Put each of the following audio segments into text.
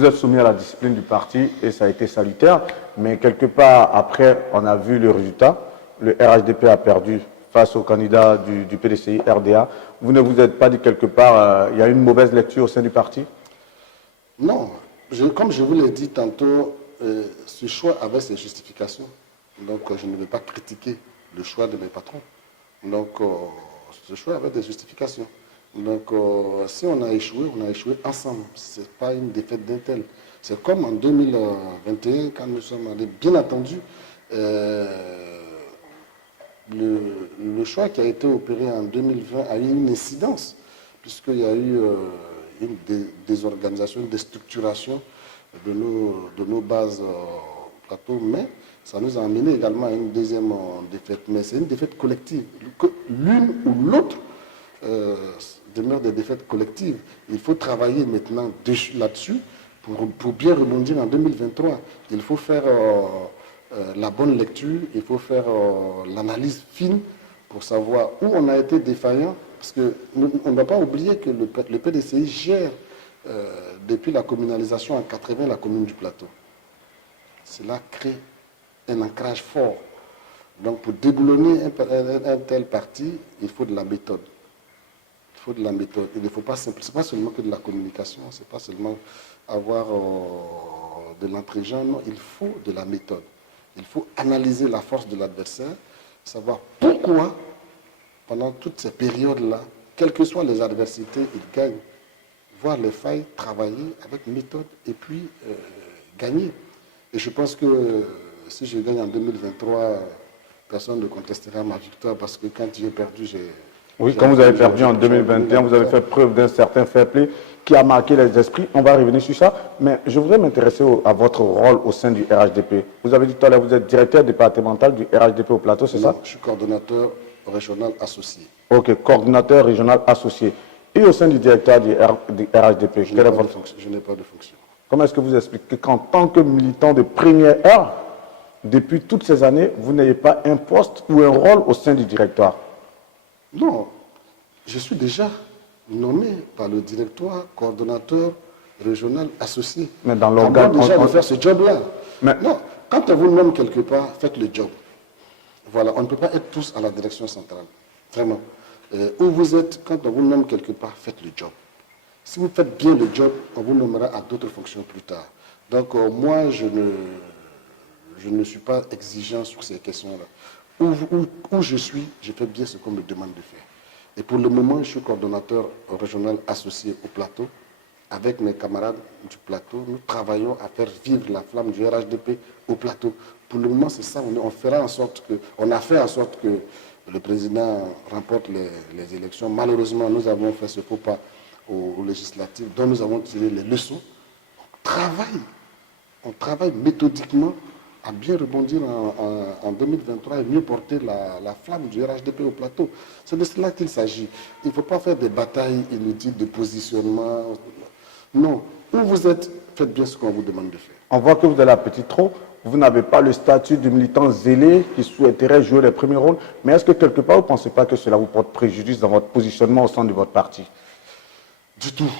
Vous êtes soumis à la discipline du parti et ça a été salutaire. Mais quelque part, après, on a vu le résultat. Le RHDP a perdu face au candidat du PDCI RDA. Vous ne vous êtes pas dit quelque part, il y a une mauvaise lecture au sein du parti? Non. Comme je vous l'ai dit tantôt, ce choix avait ses justifications. Donc, je ne vais pas critiquer le choix de mes patrons. Donc, ce choix avait des justifications. Donc, si on a échoué ensemble. Ce n'est pas une défaite d'un tel. C'est comme en 2021, quand nous sommes allés, bien entendu, le choix qui a été opéré en 2020 a eu une incidence, puisqu'il y a eu une désorganisation, une déstructuration de nos bases plateaux, mais ça nous a amené également à une deuxième défaite. Mais c'est une défaite collective. L'une ou l'autre demeure des défaites collectives. Il faut travailler maintenant là-dessus pour bien rebondir en 2023. Il faut faire la bonne lecture, il faut faire l'analyse fine pour savoir où on a été défaillant. Parce qu'on ne va pas oublier que le PDCI gère depuis la communalisation en 80 la commune du Plateau. Cela crée un ancrage fort. Donc pour déboulonner un tel parti, il faut de la méthode. Il faut de la méthode. Il ne faut pas simplifier. Ce n'est pas seulement que de la communication, ce n'est pas seulement avoir de l'entrain, non, il faut de la méthode. Il faut analyser la force de l'adversaire, savoir pourquoi, pendant toutes ces périodes-là, quelles que soient les adversités, il gagne. Voir les failles, travailler avec méthode et puis gagner. Et je pense que si je gagne en 2023, personne ne contestera ma victoire parce que quand j'ai perdu, Oui, quand vous avez perdu en 2021, vous avez fait preuve d'un certain fair play qui a marqué les esprits. On va revenir sur ça. Mais je voudrais m'intéresser à votre rôle au sein du RHDP. Vous avez dit tout à l'heure, vous êtes directeur départemental du RHDP au Plateau, c'est ça? Je suis coordonnateur régional associé. Ok, coordonnateur régional associé. Et au sein du directeur du RHDP, je n'ai pas de fonction. Comment est-ce que vous expliquez qu'en tant que militant de première heure, depuis toutes ces années, vous n'ayez pas un poste ou un rôle au sein du directoire? Non, je suis déjà nommé par le directoire coordonnateur régional associé. Mais dans l'organe, déjà de faire ce job-là. Mais non, quand on vous nomme quelque part, faites le job. Voilà, on ne peut pas être tous à la direction centrale. Vraiment. Où vous êtes, quand on vous nomme quelque part, faites le job. Si vous faites bien le job, on vous nommera à d'autres fonctions plus tard. Donc, moi, je ne suis pas exigeant sur ces questions-là. Où je suis, je fais bien ce qu'on me demande de faire. Et pour le moment, je suis coordonnateur régional associé au Plateau. Avec mes camarades du Plateau, nous travaillons à faire vivre la flamme du RHDP au Plateau. Pour le moment, c'est ça. On a fait en sorte que le président remporte les élections. Malheureusement, nous avons fait ce faux pas aux législatives, dont nous avons tiré les leçons. On travaille méthodiquement à bien rebondir en 2023 et mieux porter la flamme du RHDP au Plateau. C'est de cela qu'il s'agit. Il ne faut pas faire des batailles inutiles de positionnement. Non. Où vous êtes, faites bien ce qu'on vous demande de faire. On voit que vous avez la petite trop. Vous n'avez pas le statut du militant zélé qui souhaiterait jouer les premiers rôles. Mais est-ce que quelque part, vous ne pensez pas que cela vous porte préjudice dans votre positionnement au sein de votre parti? Du tout.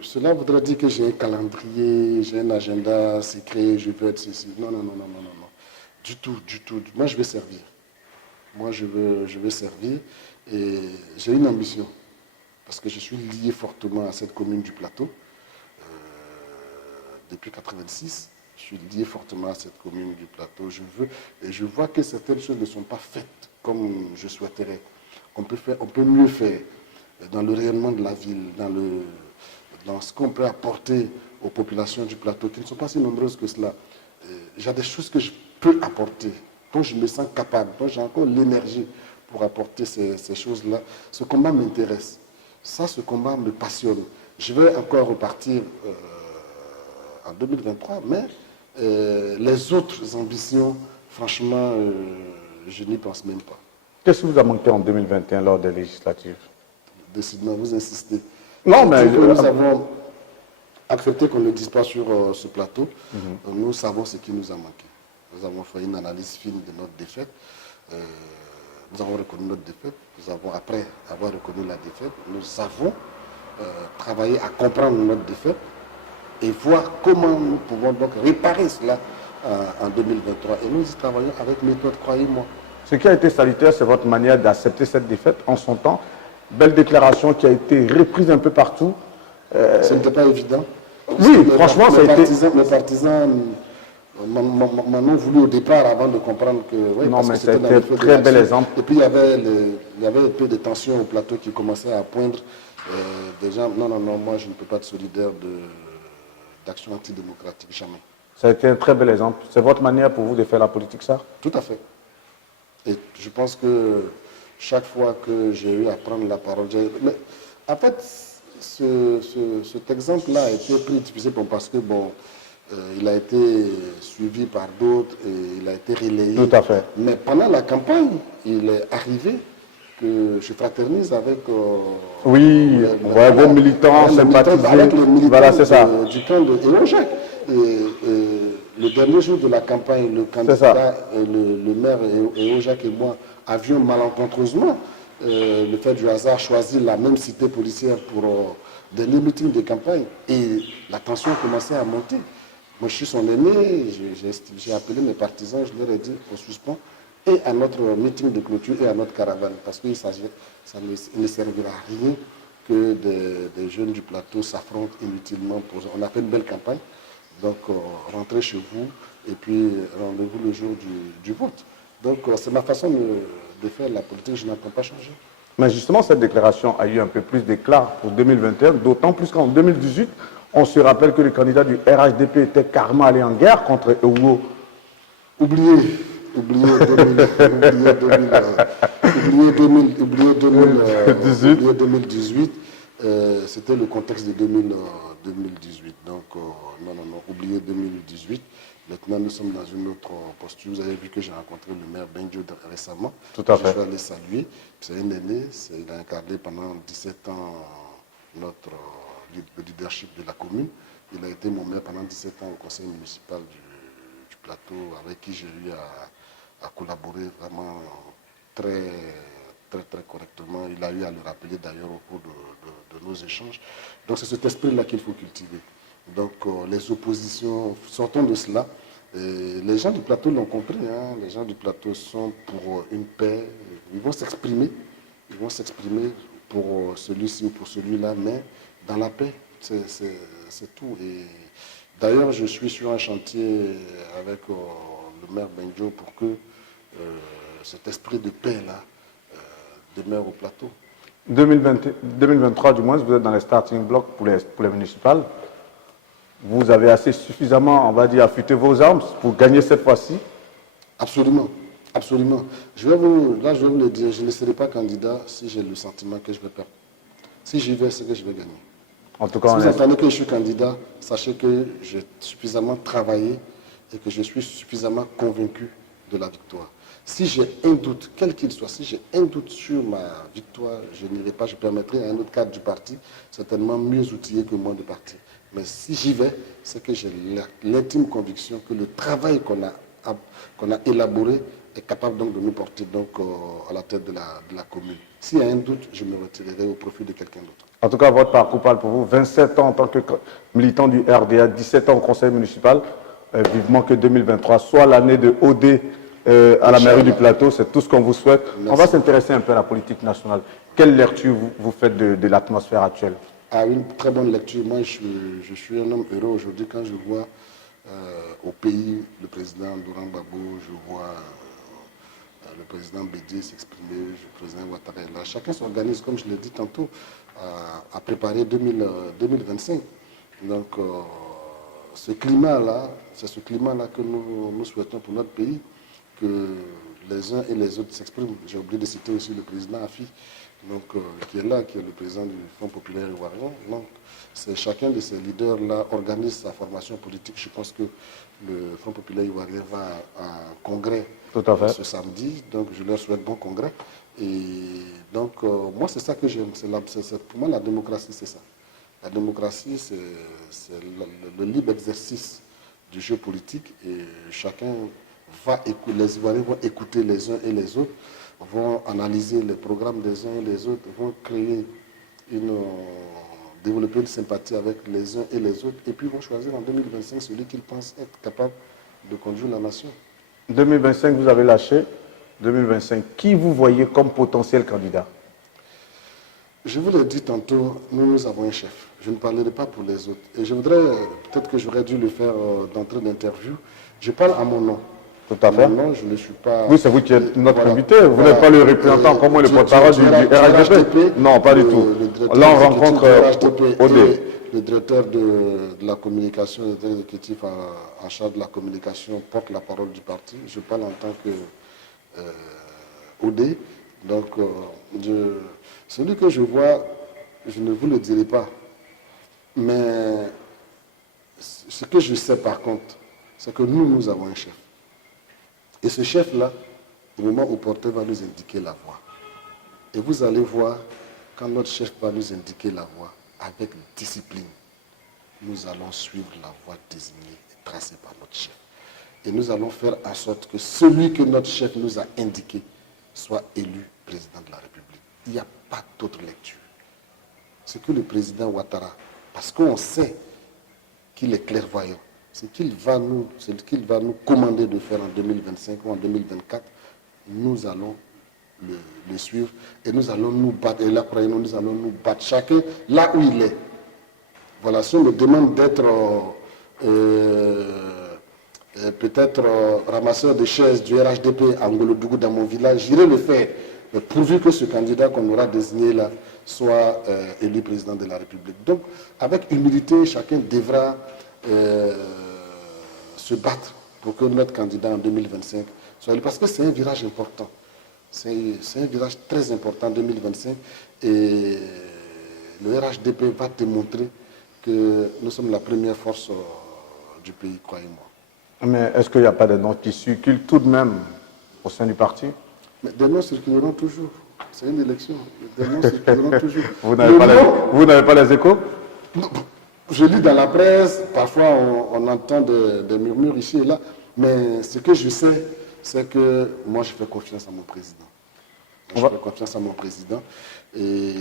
Cela voudrait dire que j'ai un calendrier, j'ai un agenda secret, je veux être ceci. Non. Du tout. Moi, je vais servir. Moi, je veux servir et j'ai une ambition. Parce que je suis lié fortement à cette commune du Plateau. Depuis 1986, je suis lié fortement à cette commune du Plateau. Et je vois que certaines choses ne sont pas faites comme je souhaiterais. On peut mieux faire dans le rayonnement de la ville, dans ce qu'on peut apporter aux populations du Plateau, qui ne sont pas si nombreuses que cela. J'ai des choses que je peux apporter, dont je me sens capable, dont j'ai encore l'énergie pour apporter ces choses-là. Ce combat m'intéresse. Ce combat me passionne. Je vais encore repartir en 2023, mais les autres ambitions, franchement, je n'y pense même pas. Qu'est-ce qui vous a manqué en 2021 lors des législatives? Décidément, vous insistez. Non, mais nous avons accepté qu'on ne le dise pas sur ce plateau. Nous savons ce qui nous a manqué. Nous avons fait une analyse fine de notre défaite. Nous avons reconnu notre défaite. Après avoir reconnu la défaite, nous avons travailler à comprendre notre défaite et voir comment nous pouvons donc réparer cela en 2023. Et nous y travaillons avec méthode, croyez-moi. Ce qui a été salutaire, c'est votre manière d'accepter cette défaite en son temps. Belle déclaration qui a été reprise un peu partout. Ce n'était pas évident. Oui, franchement, ça a été... Mes partisans m'en ont voulu au départ avant de comprendre que... Oui, non, parce mais que c'était c'était un très bel exemple. Et puis il y avait un peu de tension au plateau qui commençait à poindre. Des gens, non, moi je ne peux pas être solidaire d'action antidémocratique, jamais. Ça a été un très bel exemple. C'est votre manière pour vous de faire la politique, ça? Tout à fait. Et je pense que chaque fois que j'ai eu à prendre la parole, mais en fait, cet exemple-là a été pris difficilement parce que, bon, il a été suivi par d'autres et il a été relayé. Tout à fait. Mais pendant la campagne, il est arrivé que je fraternise avec... oui, vos militants sympathisés. Avec les militants voilà, c'est ça. Du camp de Erojac. Le dernier jour de la campagne, le candidat, le maire Erojac et moi avions malencontreusement, le fait du hasard, choisi la même cité policière pour des meetings de campagne. Et la tension commençait à monter. Moi, je suis son aîné, j'ai appelé mes partisans, je leur ai dit on suspend et à notre meeting de clôture et à notre caravane. Parce qu'il ne servira à rien que des jeunes du plateau s'affrontent inutilement. On a fait une belle campagne. Donc, rentrez chez vous et puis rendez-vous le jour du vote. Donc, c'est ma façon de faire la politique, je n'entends pas changer. Mais justement, cette déclaration a eu un peu plus d'éclat pour 2021, d'autant plus qu'en 2018, on se rappelle que le candidat du RHDP était carrément allé en guerre contre Ewo. Oubliez 2018. C'était le contexte de 2018. Donc, non, oubliez 2018. Maintenant, nous sommes dans une autre posture. Vous avez vu que j'ai rencontré le maire Benjo récemment. Tout à fait. Je suis allé saluer. C'est un aîné. Il a incarné pendant 17 ans le leadership de la commune. Il a été mon maire pendant 17 ans au conseil municipal du plateau, avec qui j'ai eu à collaborer vraiment très correctement. Il a eu à le rappeler d'ailleurs au cours de nos échanges. Donc c'est cet esprit-là qu'il faut cultiver. Donc les oppositions, sortons de cela. Et les gens du plateau l'ont compris. Hein. Les gens du plateau sont pour une paix. Ils vont s'exprimer. Ils vont s'exprimer pour celui-ci ou pour celui-là, mais dans la paix, c'est tout. Et d'ailleurs, je suis sur un chantier avec le maire Benjo pour que cet esprit de paix-là demeure au plateau. 2023, du moins, vous êtes dans les starting blocks pour les municipales. Vous avez assez suffisamment, on va dire, affûté vos armes pour gagner cette fois-ci? Absolument, absolument. Je vais vous le dire, je ne serai pas candidat si j'ai le sentiment que je vais perdre. Si j'y vais, c'est que je vais gagner. En tout cas, si vous entendez que je suis candidat, sachez que j'ai suffisamment travaillé et que je suis suffisamment convaincu de la victoire. Si j'ai un doute, quel qu'il soit, si j'ai un doute sur ma victoire, je n'irai pas, je permettrai à un autre cadre du parti, certainement mieux outillé que moi de partir. Mais si j'y vais, c'est que j'ai l'intime conviction que le travail qu'on a élaboré est capable donc de nous porter donc, à la tête de la commune. S'il y a un doute, je me retirerai au profit de quelqu'un d'autre. En tout cas, votre parcours parle pour vous. 27 ans en tant que militant du RDA, 17 ans au conseil municipal. Vivement que 2023 soit l'année de OD à la mairie du plateau. C'est tout ce qu'on vous souhaite. Merci. On va s'intéresser un peu à la politique nationale. Quelle lecture vous faites de l'atmosphère actuelle? Une très bonne lecture. Moi, je suis un homme heureux aujourd'hui quand je vois au pays le président Doran Gbagbo, je vois le président Bédié s'exprimer, le président Ouattara. Là, chacun s'organise, comme je l'ai dit tantôt, à préparer 2025. Donc, ce climat-là, c'est ce climat-là que nous souhaitons pour notre pays, que les uns et les autres s'expriment. J'ai oublié de citer aussi le président Afi, donc, qui est là, qui est le président du Front populaire ivoirien. Donc, chacun de ces leaders-là organise sa formation politique. Je pense que le Front populaire ivoirien va à un congrès ce samedi, donc je leur souhaite bon congrès. Et donc, moi, c'est ça que j'aime. Pour moi, la démocratie, c'est ça. La démocratie, c'est le libre exercice du jeu politique et chacun va écouter, les Ivoiriens vont écouter les uns et les autres, vont analyser les programmes des uns et des autres, vont créer développer une sympathie avec les uns et les autres, et puis vont choisir en 2025 celui qu'ils pensent être capable de conduire la nation. 2025, vous avez lâché. 2025, qui vous voyez comme potentiel candidat? Je vous l'ai dit tantôt, nous avons un chef. Je ne parlerai pas pour les autres. Et je voudrais, peut-être que j'aurais dû le faire d'entrée d'interview. Je parle à mon nom. Tout à fait. Mon nom, je ne suis pas... Oui, c'est vous qui êtes notre voilà, invité. Vous n'êtes pas le représentant, comme moi, le porte-parole du RHDP. Non, pas du tout. Là, on rencontre OD. Le directeur de la communication, le directeur exécutif en charge de la communication porte la parole du parti. Je parle en tant que OD. Donc, celui que je vois, je ne vous le dirai pas. Mais ce que je sais par contre, c'est que nous avons un chef. Et ce chef-là, au moment opportun, va nous indiquer la voie. Et vous allez voir, quand notre chef va nous indiquer la voie, avec discipline, nous allons suivre la voie désignée et tracée par notre chef. Et nous allons faire en sorte que celui que notre chef nous a indiqué soit élu président de la République. Il n'y a pas d'autre lecture. Ce que le président Ouattara, parce qu'on sait qu'il est clairvoyant, ce qu'il va nous commander de faire en 2025 ou en 2024, nous allons le suivre et nous allons nous battre. Et là, croyez-nous, nous allons nous battre chacun là où il est. Voilà, si on me demande d'être peut-être ramasseur de chaises du RHDP à Ngolodougou dans mon village, j'irai le faire, pourvu que ce candidat qu'on aura désigné là soit élu président de la République. Donc, avec humilité, chacun devra se battre pour que notre candidat en 2025 soit élu. Parce que c'est un virage important. C'est un virage très important en 2025. Et le RHDP va démontrer que nous sommes la première force du pays, croyez-moi. Mais est-ce qu'il n'y a pas de noms qui circulent tout de même au sein du parti? Mais des noms circuleront toujours. C'est une élection. Des noms circuleront toujours. Vous n'avez pas les échos? Non, je lis dans la presse, parfois on entend des murmures ici et là, mais ce que je sais, c'est que moi je fais confiance à mon président. Je fais confiance à mon président et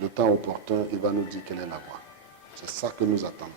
le temps opportun, il va nous dire quelle est la voie. C'est ça que nous attendons.